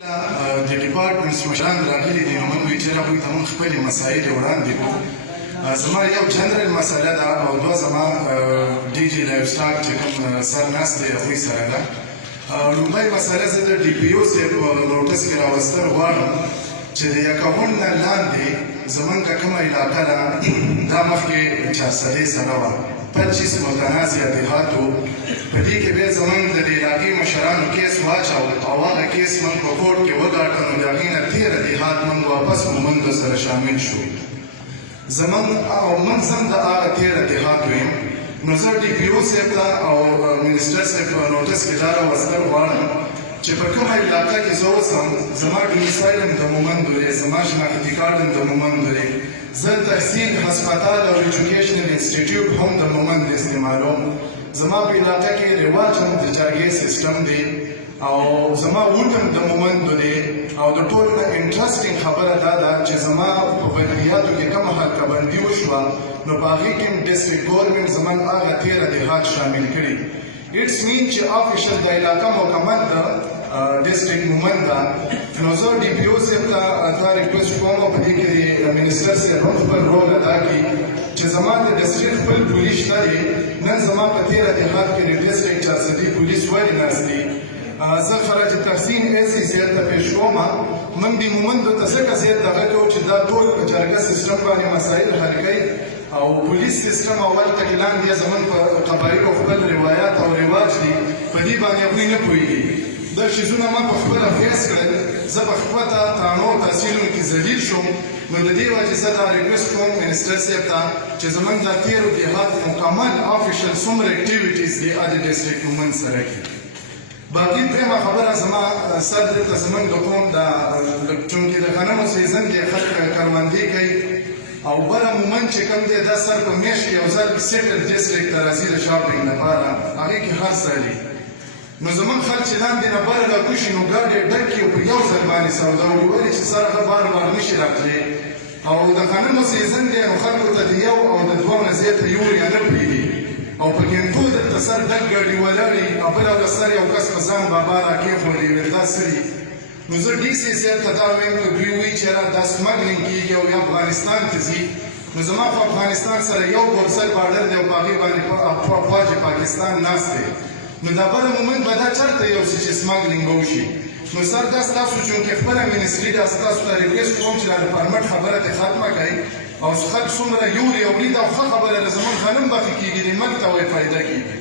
د ډپارټمنټس مشران راغلي دي نو موږ وایو چې هغوی ته موږ خپلې مسایل وړاندې کړو. زما یو جنرال مسله ده او دوه زما ډي جي لایف سټاک چې کوم سر ناست دی هغوی سره ده. لومړی مسله زه د ډي پي او صاحب نوټس کې راوستل غواړم چې د یکاون نه لاندې زموږ کومه علاقه ده دا مخکې چارسدې سره وه 25 متنازع دیهاتو په دې کې بیا زموږ د دې علاقې مشرانو کیس واچاو او هغه کیس موږ په کورټ کې وګاټه نو د هغې نه 13 دیهات موږ واپس مومندو سره شامل شو. زموږ او موږ هم د هغه 13 دیهاتو یم. نو زه ډي پي او صاحب ته او منسټر صاحب په نوټس کې دا راوستل غواړم چې په کومه علاقه کې زه اوس هم زما ډومیسایل هم د مومندو دی، زما شناختي کارډ هم د مومندو دی، زه تحصیل هسپتال او ایجوکیشنل انسټیټیوټ هم د مومند استعمالوم. زما په علاقه کې رواج هم د جرګې سیسټم دی او زما ووټ هم د مومندو دی او د ټولو نه انټرسټینګ خبره دا ده چې زما په بلدیاتو کې کومه حلقه بندي وشوه نو په هغې کې هم ډسټرکټ ګورنمنټ زموږ هغه 13 دیهات شامل کړي. اټس مین چې افیشل د علاقه مکمل ده ډسټرکټ مومند ده. نو زه ډي پي او صاحب ته دا ریکویسټ کوم او په دې کې د منسټر صاحب هم خپل رول ادا کړي چې زما د ډسټرکټ خپل پولیس شته دی. نن زما په 13 دیهات کې د ډسټرکټ چارسدي پولیس ولې ناست دي. زه خرج تحسین ایسي صاحب ته پیش کوم. موږ د مومندو ته ځکه زیات دغه کوو چې دا ټول په جرګه سیسټم باندې مسایل حل کوي او پولیس سیسټم اول ته لاندې زموږ په قبایلو خپل روایات او رواج دي په دې باندې هغوی نه پوهېږي. دا شیزونه ما په خپله فیس کړل. زه په خپله تانو تحصیلونو کې ذلیل شوم. نو د دې وجې زه دا ریکویسټ کوم منسټر صاحب ته چې زموږ دا 13 دیهات مکمل افیشل څومره اکټیویټیز دي د ډسټرکټ مومند سره کې. باقي درېیمه خبره زما سر دلته زموږ د قوم چونکې د غنمو سیزن کې خلک کروندې کوي او بله مومند چې کوم دی دا سر په میاشت کې یو ځل سیټل ډسټرکټ ته راځي د شاپینګ لپاره هغې کې هر څه دي. نو زموږ خلک چې لاندې نه بره راکوشي نو ګاډۍ ډکې او په یو ځل باندې سودا وکړي ولې چې سر هغه بار بار نشي راتلی او د غنمو سیزن دی نو خلکو ته د یو او د دوه نه زیاته یوري نه پرېږدي او په ګنټو درته سر ډک ګاډي ولاړې او بله ورځ سر یو کس په ځان بابا راکېښولې ویل دا څه دي. نو زه ډي سي صاحب ته دا وایم که دوی وایي چې یاره دا سمګلینګ کېږي او یا افغانستان ته ځي نو زما خو افغانستان سره یو بورسل باډر دی او په هغې باندې خواج پاکستان ناست دی. نو دا بله مومند به دا چېرته یوسي چې سمګلینګ به وشي. نو سر دا ستاسو چونکې خپله منسټري ده ستاسو ته ریکویسټ کوم چې دا د پرمټ خبره ترې ختمه کړئ او خلک څومره یوري او وړي دا ښه خبره ده زموږ غنم به ښه کېږي د ملک ته وایي فایده کېږي.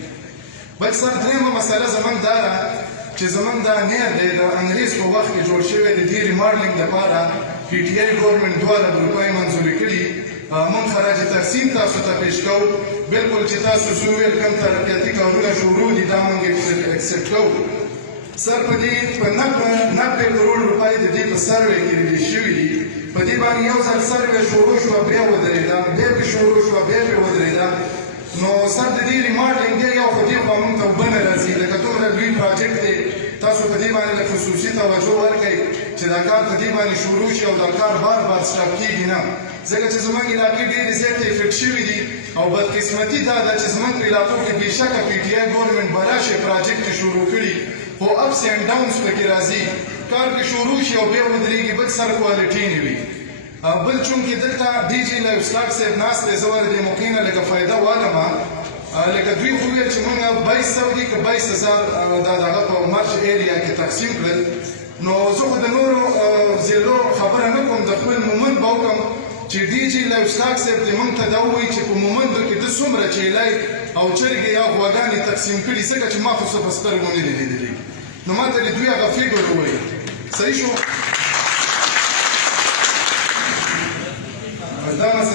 بل سر درېیمه مسله زموږ دا ده چې زموږ دا نیر دی د انګریز په وخت کې جوړ شوی د دې ریماډلینګ لپاره پي ټي آی ګورنمنټ 2 ارب روپۍ منظورې کړي. موږ خراج تقسیم تاسو ته پیش کوو. بلکل چې تاسو څه وویل کوم ترقیاتي کارونه شروع دي دا موږ اکسپټ کوو. سر په دې په 90 کروڑ روپۍ د دې په سروې کې ریلیز شوي دي. په دې باندې یو ځل سروې شروع شوه بیا ودرېده بیا پرې شروع شوه بیا پرې ودرېده. نو سر د دې ریماډلینګ دی یو خو دې خوا موږ ته اوبه نه راځي لکه دومره لوی پراجکټ دی تاسو په دې باندې لږ خصوصي توجه ورکړئ چې دا کار په دې باندې شروع شي او دا کار بار بار سټاپ کېږي نه ځکه چې زموږ علاقې ډېرې زیاتې افیکټ شوي دي او بدقسمتي دا ده چې زموږ په علاقو کې بېشکه پي ټي آی ګورنمنټ به راشي پراجکټ شروع کړي خو اپس اینډ ډاونز پکې راځي کار کې شروع شي او بیا ودرېږي بل سر کوالټي نه وي. بل چونکې دلته ډي جي لایف سټاک صاحب ناست دی زه ولې د موقع نه لږه فایده والمه لکه دوی خو ویل چې موږ 2200 دي که 22000 دا دغه په مرچ ایریا کې تقسیم کړل. نو زه خو د نورو ضلعو خبره نه کوم د خپل مومند به وکړم چې ډي جي لایف سټاک صاحب دې موږ ته دا ووایي چې په مومندو کې ده څومره چیلۍ او چرګې یا غواګانې تقسیم کړي ځکه چې ما خو څه په سترګو نه دي لیدلي. نو ما ته دې دوی هغه فیګر ووایي. صحیح شو؟ دا مسله